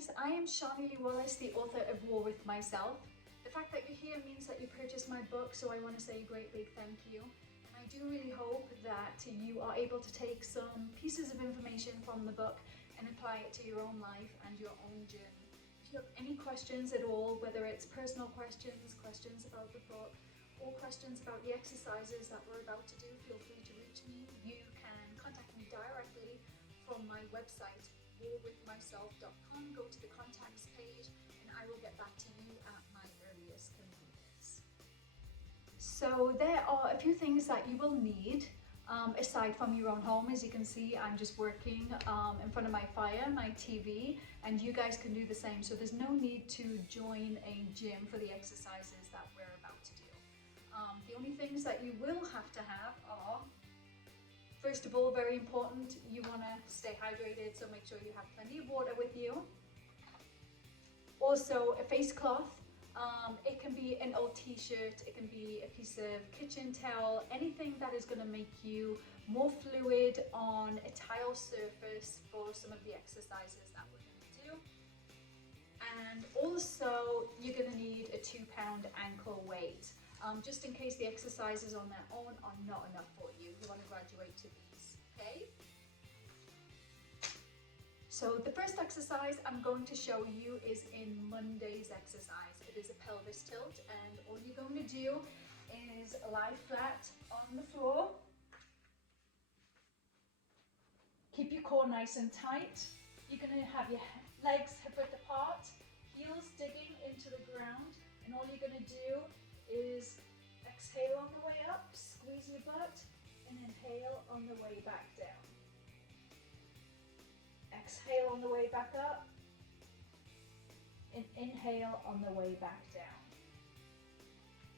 guys, I am Shawnee Lee Wallace, the author of War With Myself. The fact that you're here means that you purchased my book, so I want to say a great big thank you. And I do really hope that you are able to take some pieces of information from the book and apply it to your own life and your own journey. If you have any questions at all, whether it's personal questions, questions about the book, or questions about the exercises that we're about to do, feel free to reach me. You can contact me directly from my website, warwithmyself.com. Go to the contacts page and I will get back to you at my earliest convenience. So there are a few things that you will need aside from your own home. As you can see, I'm just working in front of my fire, my TV, and you guys can do the same. So there's no need to join a gym for the exercises that we're about to do. The only things that you will have to have are, first of all, very important, you want to stay hydrated, so make sure you have plenty of water with you. Also, a face cloth. It can be an old t-shirt, it can be a piece of kitchen towel, anything that is going to make you more fluid on a tile surface for some of the exercises that we're going to do. And also, you're going to need a 2-pound ankle weight. Just in case the exercises on their own are not enough for you. You want to graduate to these, okay? So the first exercise I'm going to show you is in Monday's exercise. It is a pelvis tilt, and all you're going to do is lie flat on the floor. Keep your core nice and tight. You're going to have your legs hip-width apart, heels digging into the ground, and all you're going to do is exhale on the way up, squeeze your butt, and inhale on the way back down. Exhale on the way back up, and inhale on the way back down.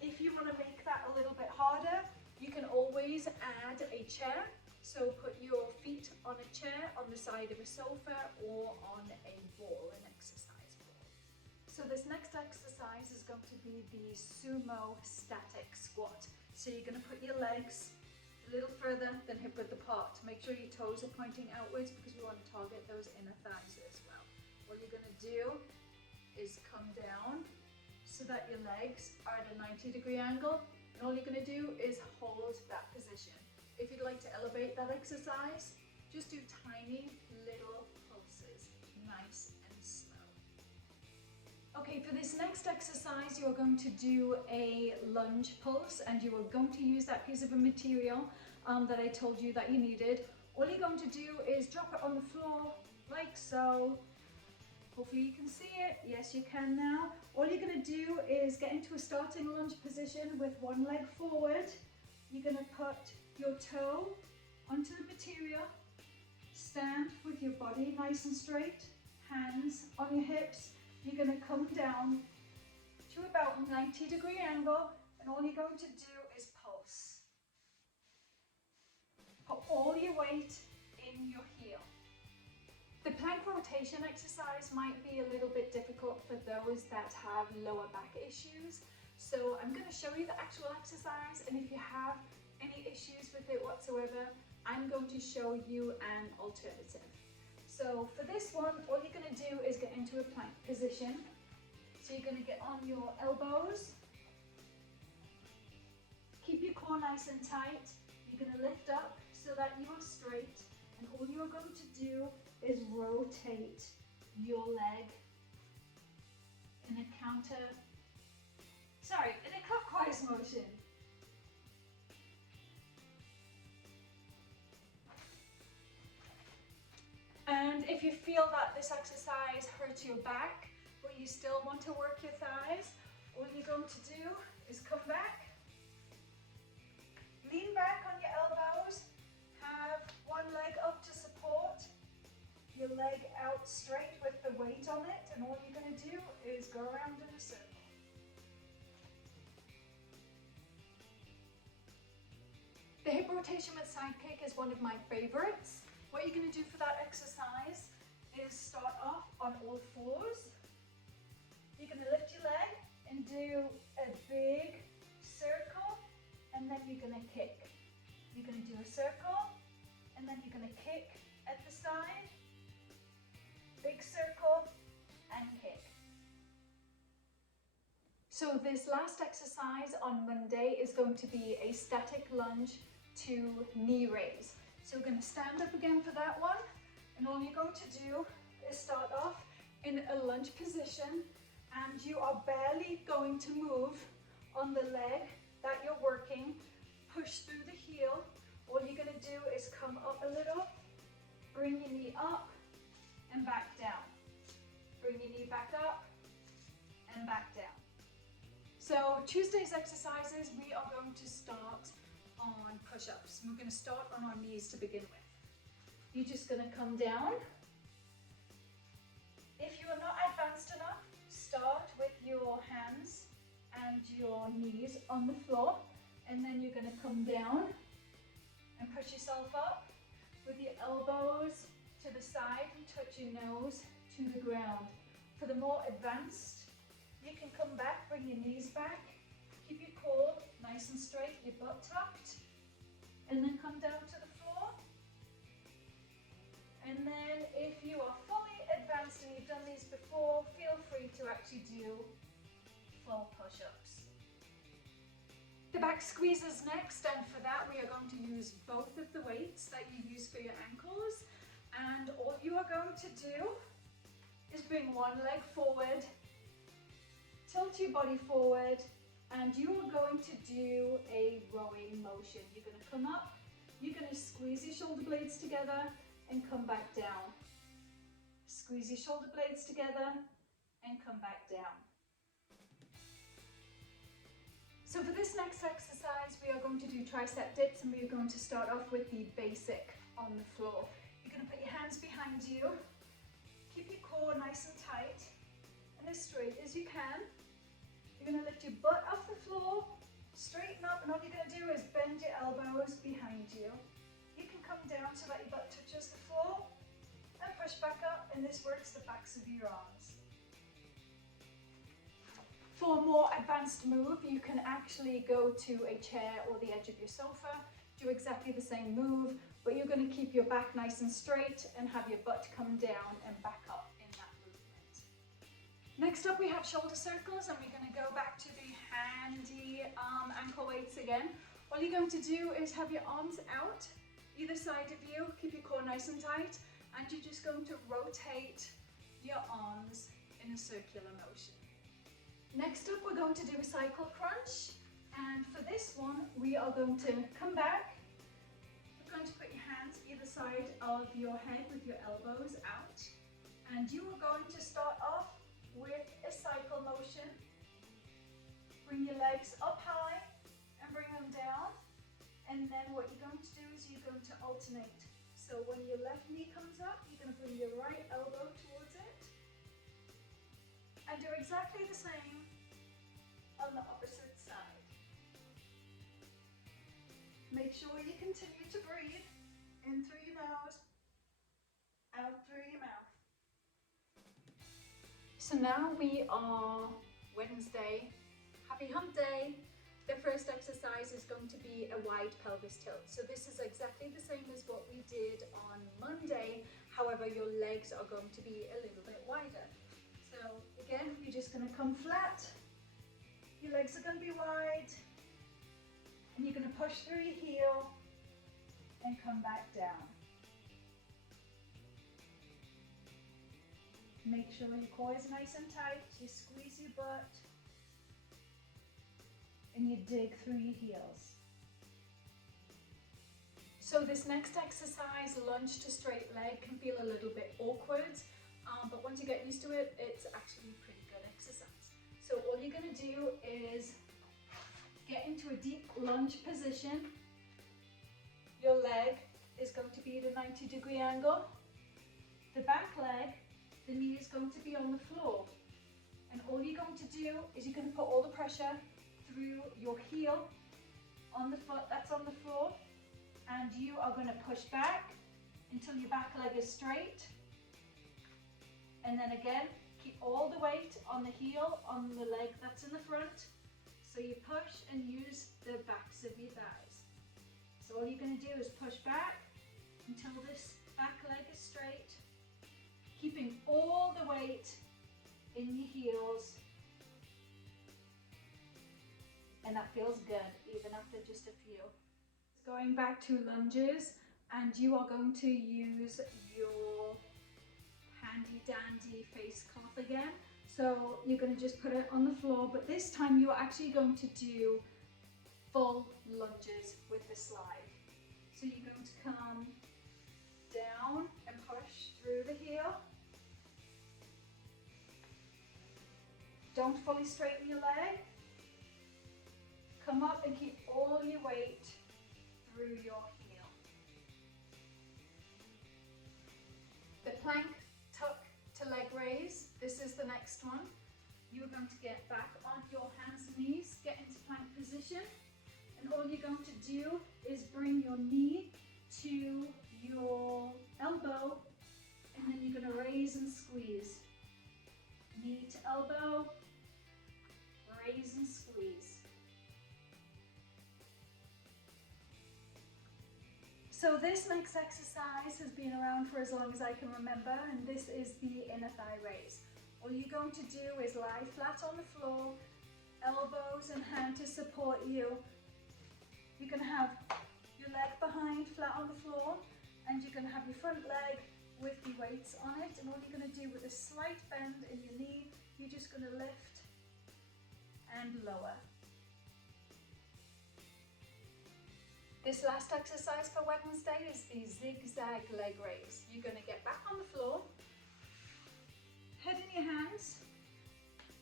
If you want to make that a little bit harder, you can always add a chair. So put your feet on a chair on the side of a sofa or on a ball, an exercise. So this next exercise is going to be the Sumo static squat. So you're going to put your legs a little further than hip width apart. Make sure your toes are pointing outwards because we want to target those inner thighs as well. What you're going to do is come down so that your legs are at a 90-degree angle, and all you're going to do is hold that position. If you'd like to elevate that exercise, just do tiny little pulses, nice and slow. Okay, for this next exercise, you're going to do a lunge pulse, and you are going to use that piece of a material that I told you that you needed. All you're going to do is drop it on the floor like so. Hopefully you can see it. Yes, you can now. All you're going to do is get into a starting lunge position with one leg forward. You're going to put your toe onto the material, stand with your body nice and straight, hands on your hips. You're going to come down to about a 90-degree angle, and all you're going to do is pulse. Put all your weight in your heel. The plank rotation exercise might be a little bit difficult for those that have lower back issues. So I'm going to show you the actual exercise, and if you have any issues with it whatsoever, I'm going to show you an alternative. So for this one, all you're going to do is get into a plank position. So you're going to get on your elbows. Keep your core nice and tight. You're going to lift up so that you are straight. And all you're going to do is rotate your leg in a clockwise motion. And if you feel that this exercise hurts your back, but you still want to work your thighs, all you're going to do is come back, lean back on your elbows, have one leg up to support, your leg out straight with the weight on it, and all you're going to do is go around in a circle. The hip rotation with Sidekick is one of my favorites. What you're going to do for that exercise is start off on all fours. You're going to lift your leg and do a big circle, and then you're going to kick. You're going to do a circle, and then you're going to kick at the side, big circle, So this last exercise on Monday is going to be a static lunge to knee raise. So we're going to stand up again for that one, and all you're going to do is start off in a lunge position, and you are barely going to move on the leg that you're working. Push through the heel. All you're going to do is come up a little, bring your knee up and back down. Bring your knee back up and back down. So Tuesday's exercises, we are going to start on push-ups. We're going to start on our knees to begin with. You're just going to come down. If you are not advanced enough, start with your hands and your knees on the floor, and then you're going to come down and push yourself up with your elbows to the side and touch your nose to the ground. For the more advanced, you can come back, bring your knees back, keep your core nice and straight, your butt tucked, and then come down to the floor. And then if you are fully advanced and you've done these before, feel free to actually do full push-ups. The back squeeze is next, and for that we are going to use both of the weights that you use for your ankles, and all you are going to do is bring one leg forward, tilt your body forward, and you are going to do a rowing motion. You're going to come up, you're going to squeeze your shoulder blades together and come back down. Squeeze your shoulder blades together and come back down. So for this next exercise, we are going to do tricep dips, and we are going to start off with the basic on the floor. You're going to put your hands behind you, keep your core nice and tight and as straight as you can. You're going to lift your butt off the floor, straighten up, and all you're going to do is bend your elbows behind you. You can come down so that your butt touches the floor and push back up, and this works the backs of your arms. For a more advanced move, you can actually go to a chair or the edge of your sofa, do exactly the same move, but you're going to keep your back nice and straight and have your butt come down and back up in that movement. Next up, we have shoulder circles, and we're going to go back to the handy ankle weights again. All you're going to do is have your arms out either side of you, keep your core nice and tight, and you're just going to rotate your arms in a circular motion. Next up, we're going to do a cycle crunch, and for this one we are going to come back. You're going to put your hands either side of your head with your elbows out, and you are going to start off with a cycle motion. Bring your legs up high and bring them down, and then what you're going to do is you're going to alternate. So when your left knee comes up, you're going to bring your right elbow towards it, and do exactly the same on the opposite side. Make sure you continue to breathe in through your nose, out through your mouth. So now we are Wednesday, happy hump day. The first exercise is going to be a wide pelvis tilt. So this is exactly the same as what we did on Monday. However, your legs are going to be a little bit wider. So again, you're just going to come flat. Your legs are going to be wide. And you're going to push through your heel and come back down. Make sure your core is nice and tight. You squeeze your butt. And you dig through your heels. So this next exercise, lunge to straight leg, can feel a little bit awkward, but once you get used to it, it's actually a pretty good exercise. So all you're going to do is get into a deep lunge position. Your leg is going to be at a 90-degree angle. The back leg, the knee is going to be on the floor. And all you're going to do is you're going to put all the pressure through your heel on the foot that's on the floor, and you are going to push back until your back leg is straight, and then again keep all the weight on the heel on the leg that's in the front, so you push and use the backs of your thighs. So all you're going to do is push back until this back leg is straight, keeping all the weight in your heels. and that feels good even after just a few. Going back to lunges, and you are going to use your handy dandy face cloth again. So you're going to just put it on the floor, but this time you are actually going to do full lunges with the slide. So you're going to come down and push through the heel. Don't fully straighten your leg. Come up and keep all your weight through your heel. The plank tuck to leg raise. This is the next one. You're going to get back on your hands and knees, get into plank position, and all you're going to do is bring your knee to your elbow, and then you're going to raise and squeeze. Knee to elbow, raise and squeeze. So this next exercise has been around for as long as I can remember, and this is the inner thigh raise. All you're going to do is lie flat on the floor, elbows and hand to support you. You're going to have your leg behind flat on the floor, and you're going to have your front leg with the weights on it, and all you're going to do with a slight bend in your knee, you're just going to lift and lower. This last exercise for Wednesday is the Zigzag Leg Raise. You're going to get back on the floor, head in your hands,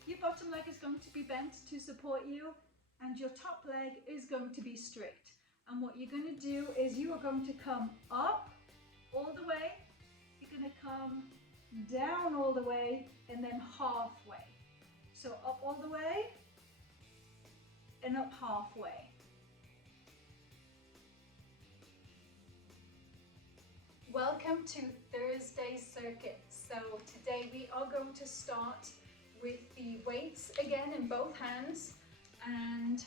your bottom leg is going to be bent to support you, and your top leg is going to be straight. And what you're going to do is you are going to come up all the way, you're going to come down all the way, and then halfway. So up all the way and up halfway. Welcome to Thursday circuit. So today we are going to start with the weights again in both hands, and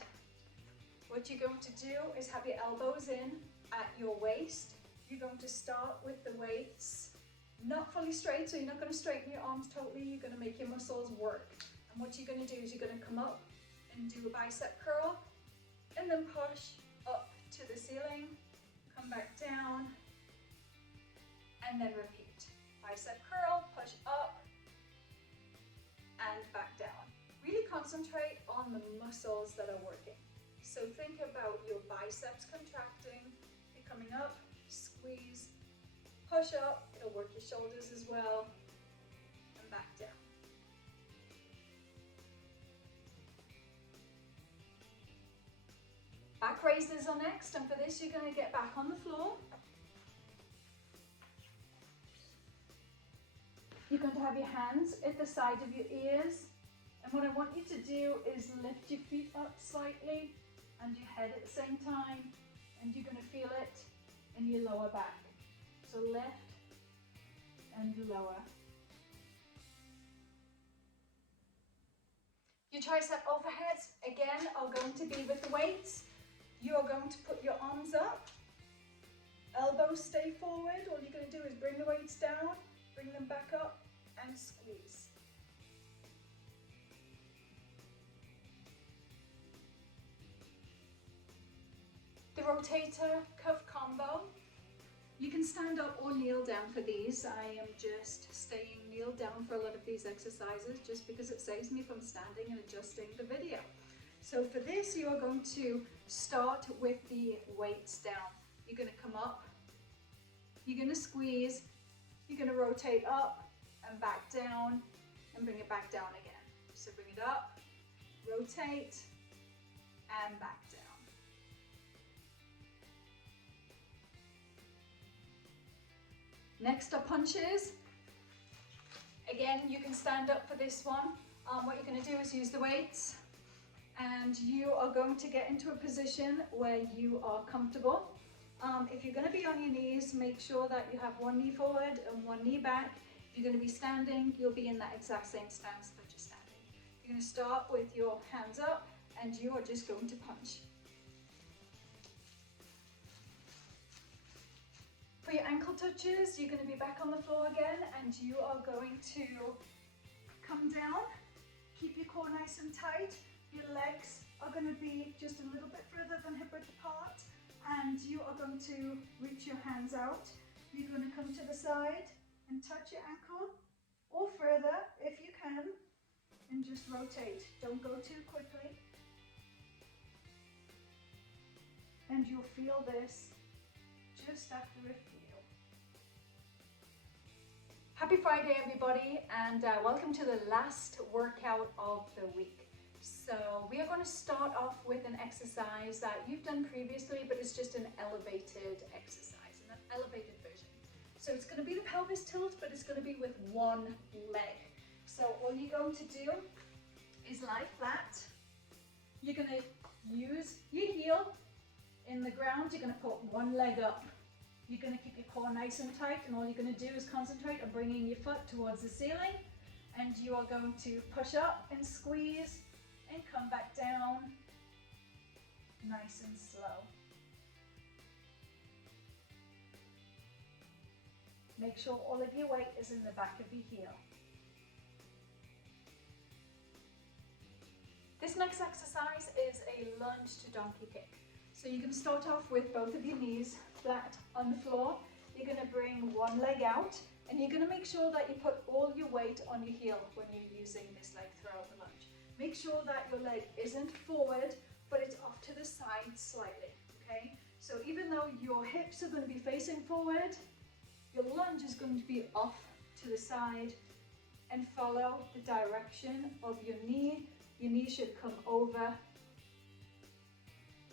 what you're going to do is have your elbows in at your waist. You're going to start with the weights not fully straight, so you're not going to straighten your arms totally, you're going to make your muscles work. And what you're going to do is you're going to come up and do a bicep curl, and then push up to the ceiling, come back down, and then repeat. Bicep curl, push up, and back down. Really concentrate on the muscles that are working. So think about your biceps contracting, you're coming up, squeeze, push up, it'll work your shoulders as well, and back down. Back raises are next, and for this you're going to get back on the floor. You're going to have your hands at the side of your ears, and what I want you to do is lift your feet up slightly and your head at the same time, and you're going to feel it in your lower back. So lift and lower. Your tricep overheads again are going to be with the weights. You are going to put your arms up, elbows stay forward. All you're going to do is bring the weights down, bring them back up, and squeeze. The rotator cuff combo. You can stand up or kneel down for these. I am just staying kneeled down for a lot of these exercises just because it saves me from standing and adjusting the video. So for this, you are going to start with the weights down. You're going to come up, you're going to squeeze, you're going to rotate up and back down and bring it back down again. So bring it up, rotate, and back down. Next are punches. Again, you can stand up for this one. What you're going to do is use the weights, and you are going to get into a position where you are comfortable. If you're going to be on your knees, make sure that you have one knee forward and one knee back. If you're going to be standing, you'll be in that exact same stance that you're standing. You're going to start with your hands up, and you are just going to punch. For your ankle touches, you're going to be back on the floor again, and you are going to come down. Keep your core nice and tight. Your legs are going to be just a little bit further than hip width apart, and you are going to reach your hands out. You're going to come to the side and touch your ankle, or further if you can, and just rotate. Don't go too quickly. And you'll feel this just after a few. Happy Friday, everybody, and welcome to the last workout of the week. So we are going to start off with an exercise that you've done previously, but it's just an elevated exercise, an elevated version. So it's going to be the pelvis tilt, but it's going to be with one leg. So all you're going to do is lie flat. You're going to use your heel in the ground. You're going to put one leg up. You're going to keep your core nice and tight, and all you're going to do is concentrate on bringing your foot towards the ceiling, and you are going to push up and squeeze and come back down nice and slow. Make sure all of your weight is in the back of your heel. This next exercise is a lunge to donkey kick. So you're going to start off with both of your knees flat on the floor. You're going to bring one leg out, and you're going to make sure that you put all your weight on your heel when you're using this leg throughout the lunge. Make sure that your leg isn't forward, but it's off to the side slightly, okay? So even though your hips are going to be facing forward, your lunge is going to be off to the side, and follow the direction of your knee. Your knee should come over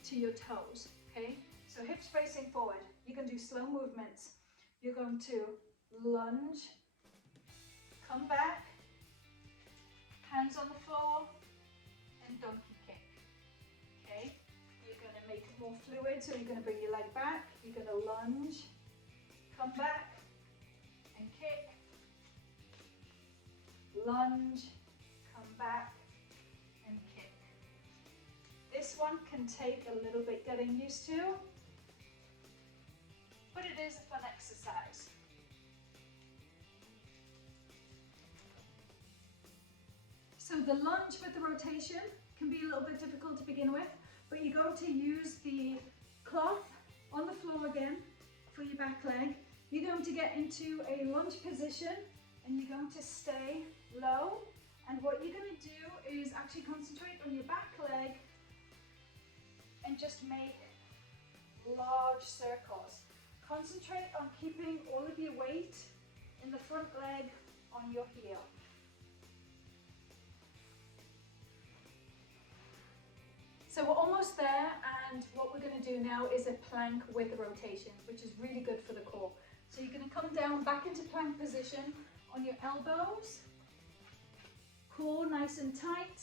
to your toes, okay? So hips facing forward. You can do slow movements. You're going to lunge, come back, hands on the floor, and donkey kick, okay? You're going to make it more fluid, so you're going to bring your leg back, you're going to lunge, come back, and kick, lunge, come back, and kick. This one can take a little bit getting used to, but it is a fun exercise. So the lunge with the rotation can be a little bit difficult to begin with, but you're going to use the cloth on the floor again for your back leg. You're going to get into a lunge position, and you're going to stay low. And what you're going to do is actually concentrate on your back leg and just make large circles. Concentrate on keeping all of your weight in the front leg on your heel. So we're almost there, and what we're going to do now is a plank with rotation, which is really good for the core. So you're going to come down back into plank position on your elbows, core nice and tight,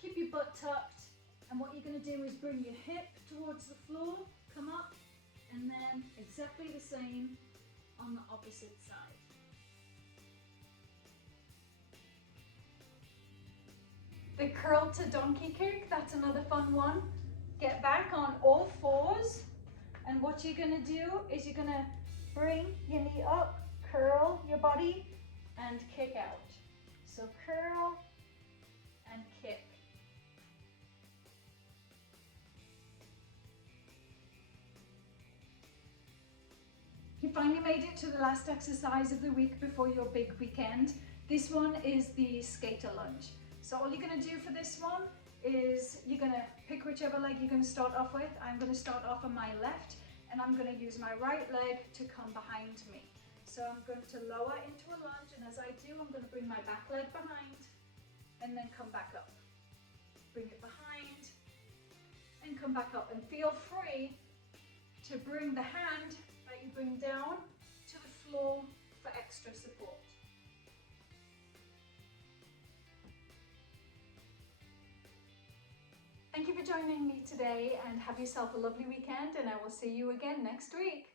keep your butt tucked, and what you're going to do is bring your hip towards the floor, come up, and then exactly the same on the opposite side. The curl to donkey kick, that's another fun one. Get back on all fours, and what you're going to do is you're going to bring your knee up, curl your body, and kick out. So curl and kick. You finally made it to the last exercise of the week before your big weekend. This one is the skater lunge. So all you're going to do for this one is you're going to pick whichever leg you're going to start off with. I'm going to start off on my left, and I'm going to use my right leg to come behind me. So I'm going to lower into a lunge, and as I do, I'm going to bring my back leg behind and then come back up. Bring it behind and come back up, and feel free to bring the hand that you bring down to the floor for extra support. Thank you for joining me today, and have yourself a lovely weekend, and I will see you again next week.